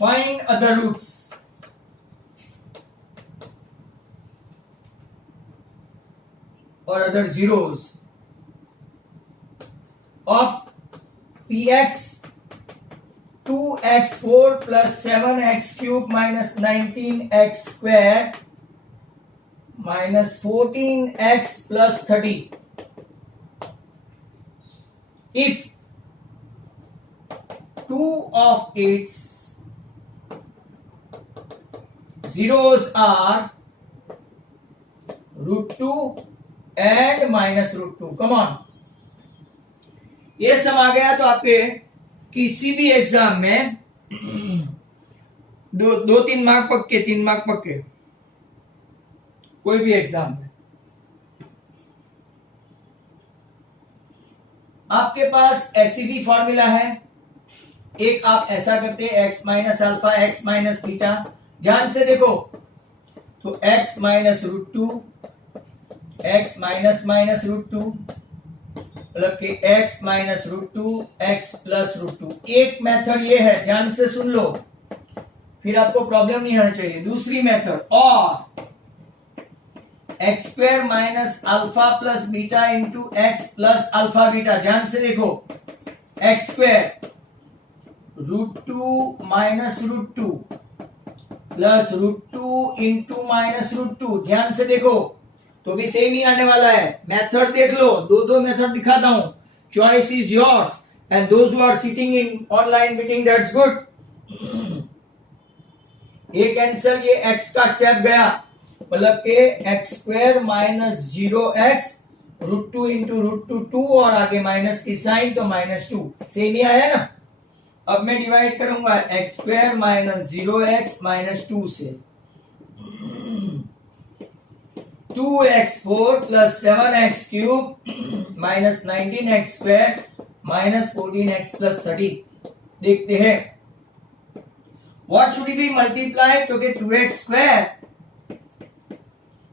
Find other roots और other zeros of px 2x4 plus 7x cube minus 19x square minus 14x plus 30 if 2 of its zeros are √2 and -√2. Come on, ये सम आ गया तो आपके किसी भी एग्जाम में दो 3 मार्क पक्के, 3 मार्क पक्के, कोई भी एग्जाम में आपके पास ऐसी भी फॉर्मूला है। एक आप ऐसा करते हैं x minus alpha x minus beta, ध्यान से देखो तो x माइनस √2 x माइनस √2 मतलब कि x माइनस √2 x प्लस √2। एक मेथड ये है, ध्यान से सुन लो, फिर आपको प्रॉब्लम नहीं होना चाहिए। दूसरी मेथड, और x square minus alpha plus beta into x plus alpha beta, ध्यान से देखो, x square √2 minus √2 plus √2 into minus √2, ध्यान से देखो तो भी सेम ही आने वाला है। मेथड देख लो, दो मेथड दिखाता हूं, choice is yours and those who are sitting in online meeting, that's good. ये कैंसल, ये x का स्टेप गया, मतलब के x square minus 0x √2 into √2 2 और आगे माइनस की साइन तो -2, सेम ही आया ना। अब मैं डिवाइड करूंगा x square minus 0x minus 2 से, 2x4 plus 7x cube minus 19x square minus 14x plus 30। देखते हैं व्हाट शुड बी मल्टीप्लाई, क्योंकि 2x square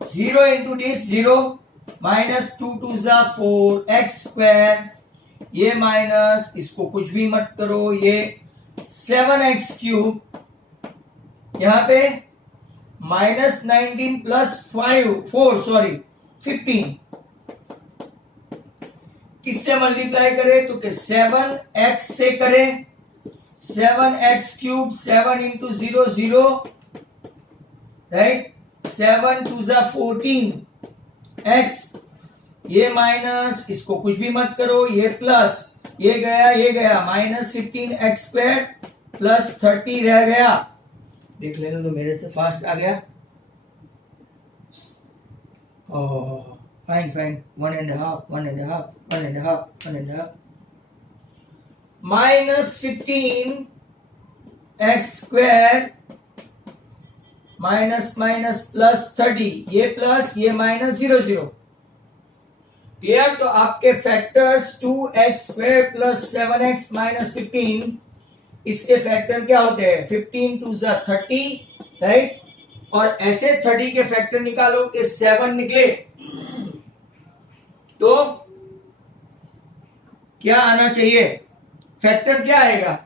0 into this 0 minus 2 2 4 x square, ये माइनस, इसको कुछ भी मत करो, ये 7x क्यूब, यहां पे माइनस 19 प्लस 15 किससे मल्टीप्लाई करें तो 7x से करें, 7x cube 7 into 0 0, right, 7 2 14 x, ये माइनस, इसको कुछ भी मत करो, ये प्लस, ये गया माइनस 15 एक्स स्क्वायर प्लस 30 रह गया। देख लेना तो मेरे से फास्ट आ गया। Fine 1.5 minus 15 x square minus plus 30, ये प्लस ये माइनस 0 0, क्लियर। तो आपके factors 2x square plus 7x minus 15, इसके फैक्टर क्या होते हैं, 15 2 30, राइट, और ऐसे 30 के फैक्टर निकालो कि 7 निकले तो क्या आना चाहिए, फैक्टर क्या आएगा,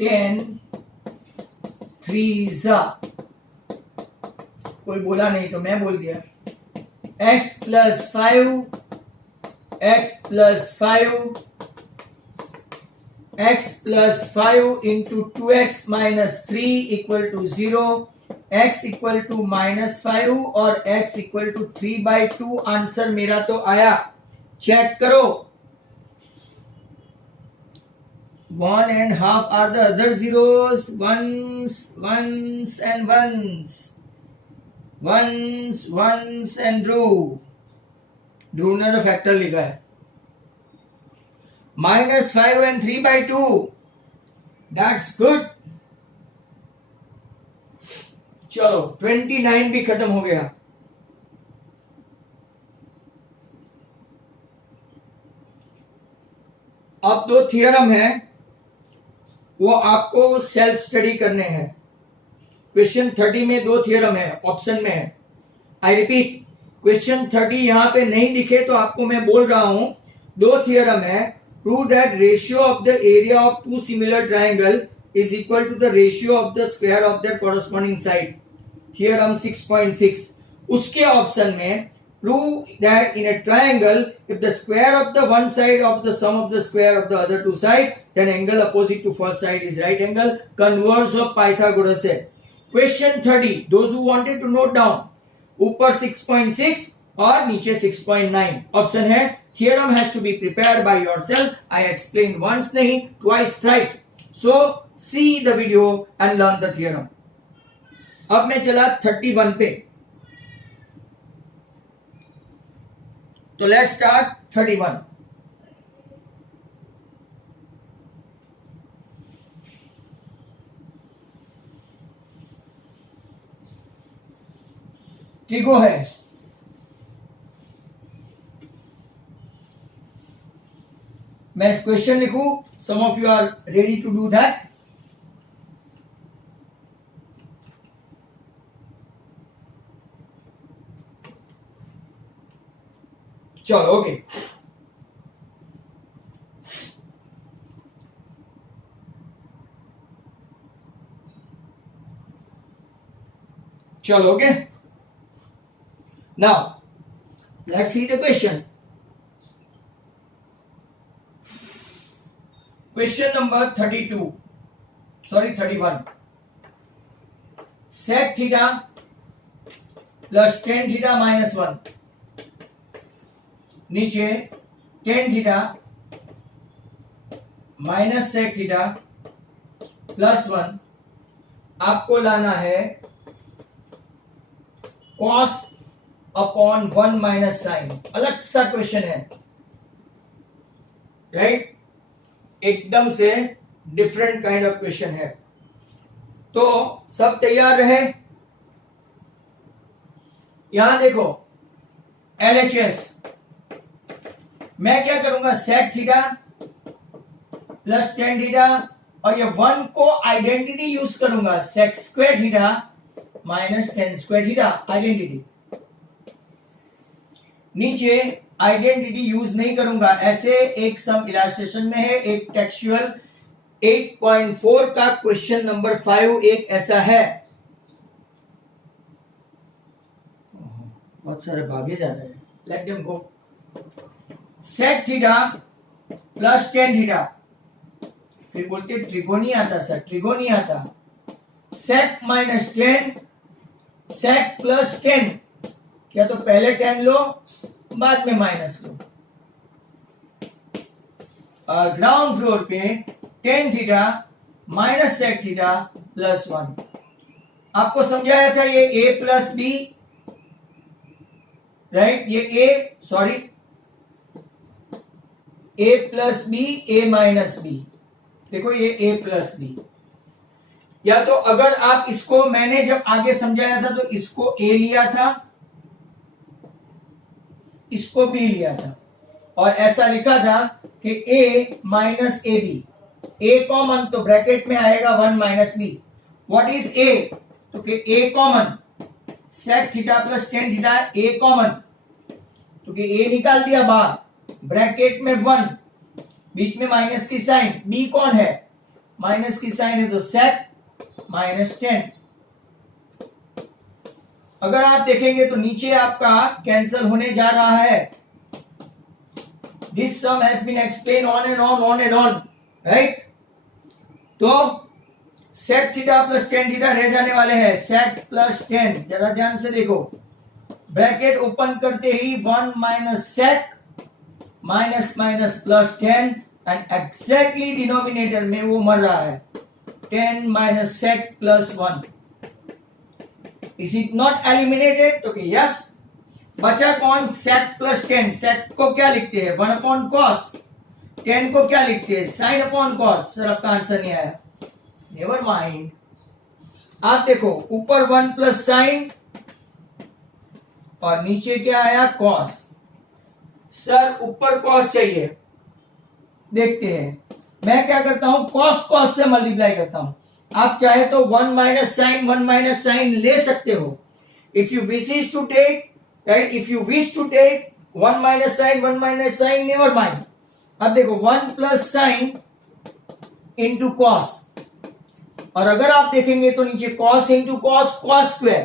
10 3 कोई बोला नहीं तो मैं बोल दिया, x plus 5 x plus 5 into 2x minus 3 equal to 0, x equal to -5 और x इक्वल टू 3/2। आंसर मेरा तो आया, चेक करो। 1.5 are the other zeros, ones and ones and ध्रुव ने तो फैक्टर लिखा है, -5 and 3/2, दैट्स गुड। चलो 29 भी खत्म हो गया। अब 2 थियरम है, वो आपको सेल्फ स्टडी करने हैं। क्वेश्चन 30 में 2 थियरम है, ऑप्शन में है। आई रिपीट, क्वेश्चन 30 यहां पे नहीं दिखे तो आपको मैं बोल रहा हूं, 2 थियरम है। Prove that ratio of the area of 2 similar triangle is equal to the ratio of the square of their corresponding side, theorem 6.6। उसके ऑप्शन में prove that in a triangle if the square of the one side of the sum of the square of the other two side, then angle opposite to first side is right angle, converse of Pythagoras है। Question 30, those who wanted to note down, ऊपर 6.6 और नीचे 6.9 option है। Theorem has to be prepared by yourself, I explain once नहीं twice thrice, so see the video and learn the theorem. अब मैं चला 31 पे, तो लेट्स स्टार्ट 31। ट्रिगो है, मैं इस क्वेश्चन लिखूं, some of you are ready to do that. चलो ओके, चलो okay, now let's see the question. Question number 32, sorry 31. Sec theta plus tan theta minus 1, नीचे tan theta minus sec theta plus 1, आपको लाना है cos upon 1 minus sign. अलग सा question है, right? एकदम से डिफरेंट काइंड ऑफ क्वेश्चन है। तो सब तैयार रहे? यहां देखो LHS, मैं क्या करूंगा, sec theta plus tan theta, और ये 1 को आइडेंटिटी यूज करूंगा, sec square theta minus tan square theta, identity. नीचे आइडेंटिटी यूज नहीं करूंगा, ऐसे एक सम इलास्ट्रेशन में है, एक टेक्सचुअल 8.4 का क्वेश्चन नंबर 5 एक ऐसा है। बहुत सारे भागे जा रहे हैं, let them go. Sec theta plus tan theta, फिर बोलते ट्रिगो नहीं आता सर, ट्रिगो नहीं आता। Sec minus tan, sec plus tan, क्या तो पहले टेन लो बाद में माइनस लो। ग्राउंड फ्लोर पे tan theta minus sec theta plus 1, आपको समझाया था ये a प्लस बी, राइट? ये a plus b, a minus b, देखो ये a प्लस बी। या तो अगर आप इसको, मैंने जब आगे समझाया था तो इसको a लिया था, इसको b लिया था, और ऐसा लिखा था कि a minus a b, a common तो ब्रैकेट में आएगा 1 minus b. What is a? तो कि a common, sec theta plus tan theta, a common, तो कि a निकाल दिया बाहर, ब्रैकेट में 1, बीच में माइनस की साइन, b कौन है, माइनस की साइन है, तो सेक माइनस टेन। अगर आप देखेंगे तो नीचे आपका कैंसल होने जा रहा है। This sum has been explain on and on, right? तो sec theta plus tan theta रह जाने वाले हैं, सेक प्लस टेन, जरा ध्यान से देखो, ब्रैकेट ओपन करते ही 1 minus sec minus minus plus tan, and exactly denominator में वो मर रहा है, 10 minus sec plus 1। Is it not eliminated? तो कि यस। बचा कौन, सेक प्लस टेन। सेक को क्या लिखते हैं, 1 अपॉन कॉस, 10 को क्या लिखते हैं, साइन अपॉन कॉस। सर आपका आंसर नहीं आया, नेवर माइंड। आप देखो ऊपर 1 प्लस साइन और नीचे क्या आया, कॉस। सर ऊपर कॉस चाहिए, देखते हैं। मैं क्या करता हूं, कॉस कॉस से मल्टीप्लाई करता हूं। आप चाहे तो 1 माइनस साइन ले सकते हो, if you wish to take, right? If you wish to take 1 minus sine, never mind. अब देखो 1 प्लस साइन इंटू कॉस, और अगर आप देखेंगे तो नीचे cos into cos, cos square,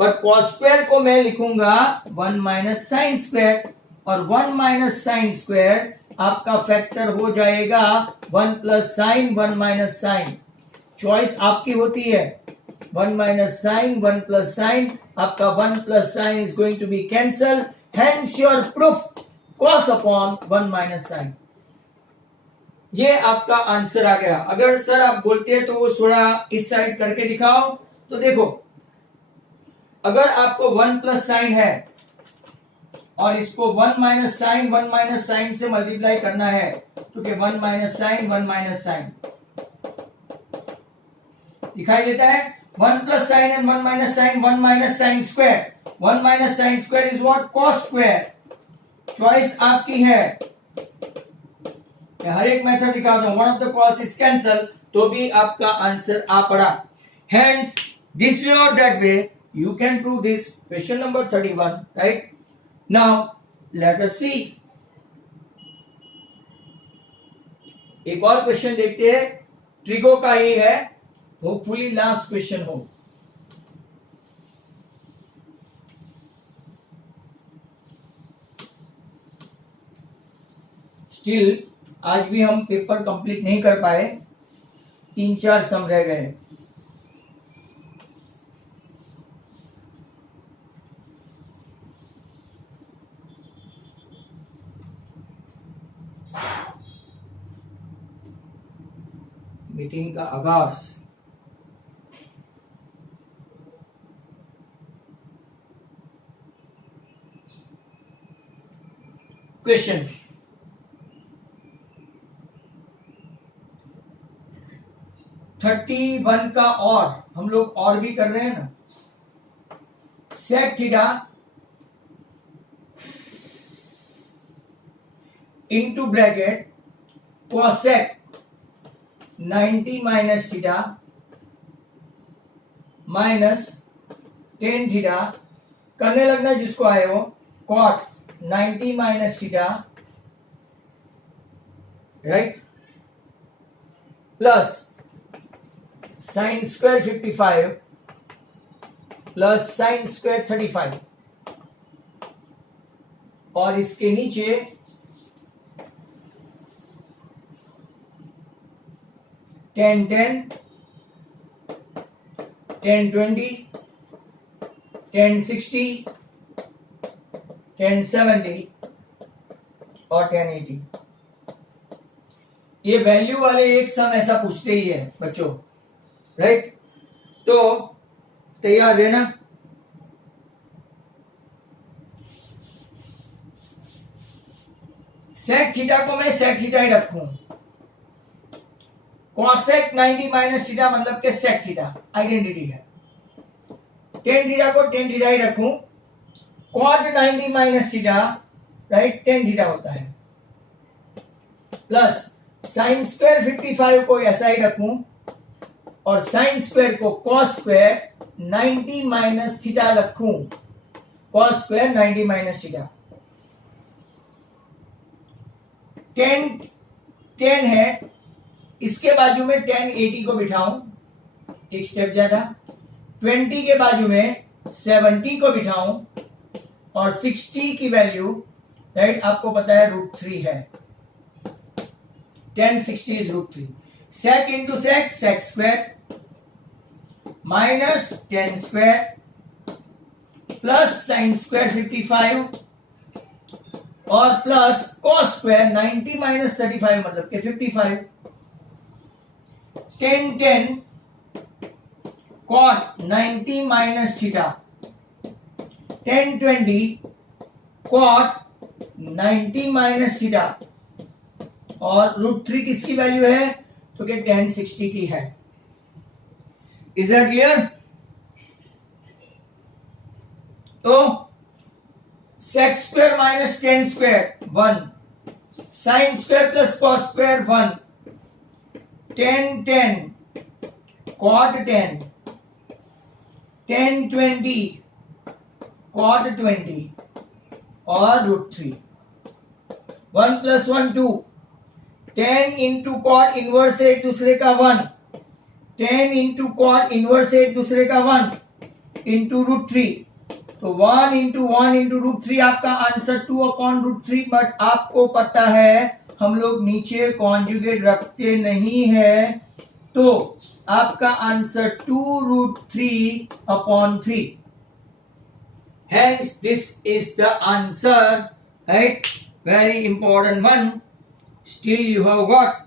पर कॉस स्क्वायर को मैं लिखूंगा 1 माइनस साइन स्क्वायर, और 1 माइनस साइन स्क्वायर आपका फैक्टर हो जाएगा 1 plus sine 1 minus sine. Choice आपकी होती है, 1 माइनस साइन 1 प्लस साइन, आपका 1 plus sine is going to be cancel, hence your proof cos upon 1 minus sine. ये आपका आंसर आ गया। अगर सर आप बोलते हैं तो वो थोड़ा इस साइड करके दिखाओ। तो देखो, अगर आपको 1 प्लस साइन है और इसको 1 माइनस साइन से मल्टीप्लाई करना है, क्योंकि 1 माइनस साइन दिखाई देता है। 1 plus sign and 1 minus sine square. 1 minus sine square is what? Cos square. Choice आपकी है। मैं हर एक मेथड दिखाता हूं। One of the cos is cancel, तो भी आपका आंसर आ पड़ा। हेंस दिस वे और that way you can prove this. Question number 31, right? Now let us see. एक और क्वेश्चन देखते हैं। ट्रिगो का ये है, होपफुली लास्ट क्वेश्चन हो। स्टिल आज भी हम पेपर कंप्लीट नहीं कर पाए, 3-4 सम रह गए। मीटिंग का आगाज। क्वेश्चन, थर्टी वन का और हम लोग और भी कर रहे हैं ना। Sec theta into bracket cosec 90 minus theta minus tan theta, करने लगना जिसको आए हो, cot 90 minus theta, right, plus sine square 55 plus sine square 35, और इसके नीचे 10-10, 10-20, 10-60, 10-70 और 10-80। ये वैल्यू वाले एक सम ऐसा पूछते ही है बच्चों, राइट? तो तैयार है ना? सेक थीटा को मैं सेक थीटा ही रखूं, कॉसेक 90 माइनस थीटा मतलब के सेक थीटा आइडेंटिटी है। टेन थीटा को टेन थीटा ही रखूं, cot 90 minus theta, right, tan theta होता है, प्लस साइन स्क्वायर 55 को ऐसा ही रखूं और साइन स्क्वायर को कॉस स्क्वायर 90 माइनस थीटा रखूं, कॉस स्क्वायर 90 माइनस थीटा। 10 है, इसके बाजू में 1080 को बिठाऊं, एक स्टेप ज्यादा, 20 के बाजू में 70 को बिठाऊं और 60 की वैल्यू, राइट, आपको पता है √3 है। 1060 is √3। Sec into sec, sec square minus 10 square plus sine square 55 और प्लस कॉस स्क्वायर 90 माइनस 35 मतलब के 55। 10 cot 90 minus theta, 10 cot 90 minus theta और √3 किसकी वैल्यू है? तो कि 1060 की है। Is that clear? तो sec square minus 10 square 1, sine square plus cos square 1, 10 cot 10, 10 cot 20 और √3। 1 + 1 2, 10 इंटू कॉट इनवर्स है एक दूसरे का 1, 10 इंटू कॉट इनवर्स है एक दूसरे का 1 इंटू √3, तो 1 इंटू √3 आपका आंसर 2/√3। बट आपको पता है हम लोग नीचे कॉन्जुगेट रखते नहीं है, तो आपका answer 2√3/3। Hence this is the answer, right? Very important one. Still you have got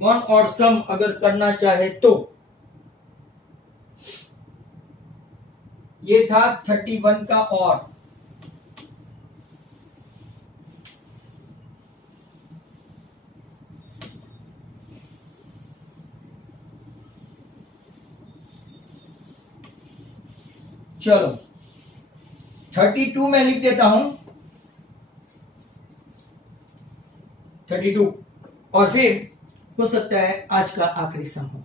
one और सम अगर करना चाहे तो ये था 31 का और चलो 32 में लिख देता हूं 32 और फिर हो सकता है आज का आखिरी सम हो,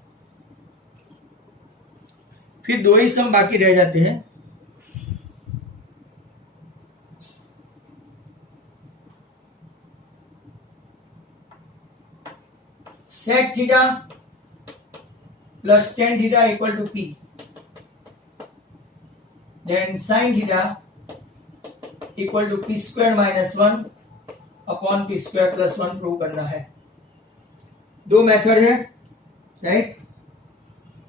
फिर 2 ही सम बाकी रह जाते हैं। sec theta plus tan theta equal to p, then sin theta equal to p square minus 1 upon p square plus 1 prove करना है। 2 मेथड है, राइट।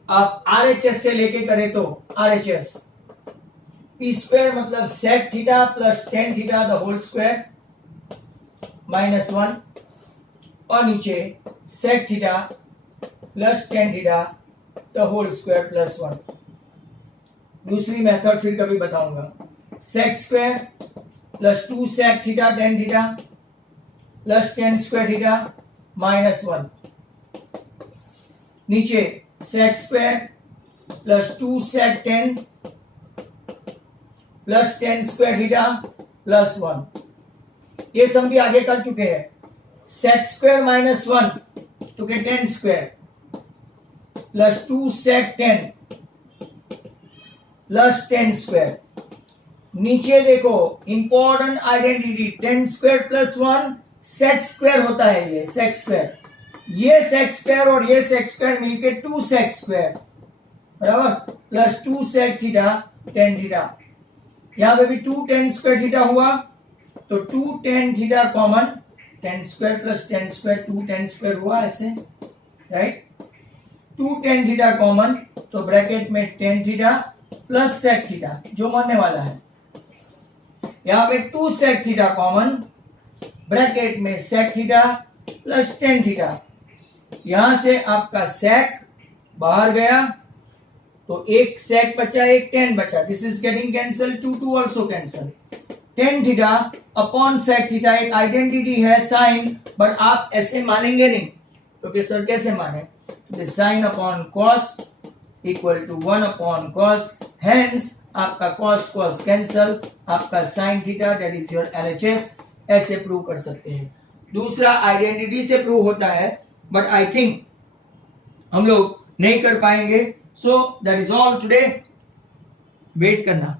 आप RHS से लेके करें तो RHS p स्क्वायर मतलब sec theta plus tan theta the whole square minus 1 और नीचे sec theta plus tan theta the whole square plus 1। दूसरी मेथड फिर कभी बताऊंगा, sec square plus 2 sec theta tan theta plus tan square theta minus 1, नीचे sec square plus 2 sec tan plus tan square theta plus 1। ये सम भी आगे कर चुके हैं। sec स्क्वायर माइनस 1 तो क्या tan square plus 2 sec tan plus tan square. नीचे देखो important identity, tan square plus 1 sec square होता है, ये sec स्क्वायर, ये sec स्क्वायर और ये sec स्क्वायर मिलके 2 sec स्क्वायर बराबर plus 2 sec theta tan theta. यहां पे भी 2 tan स्क्वायर थीटा हुआ तो 2 tan theta common, tan square plus tan square 2 tan square हुआ ऐसे, राइट। 2 tan थीटा कॉमन तो ब्रैकेट में tan theta plus sec theta जो बनने वाला है। यहां पे 2 sec थीटा कॉमन, ब्रैकेट में sec theta plus tan theta. यहां से आपका sec बाहर गया तो एक sec बचा एक tan बचा, this is getting cancel, 2 2 also cancel. tan theta upon sec theta एक आइडेंटिटी है साइन, बट आप ऐसे मानेंगे नहीं क्योंकि सर कैसे माने, sine upon cos equal to 1 upon cos, hence आपका कॉस कॉस कैंसल, आपका sine theta that is your LHS, ऐसे प्रूव कर सकते हैं। दूसरा आइडेंटिटी से प्रूव होता है बट आई थिंक हम लोग नहीं कर पाएंगे, so that is all today. Wait करना।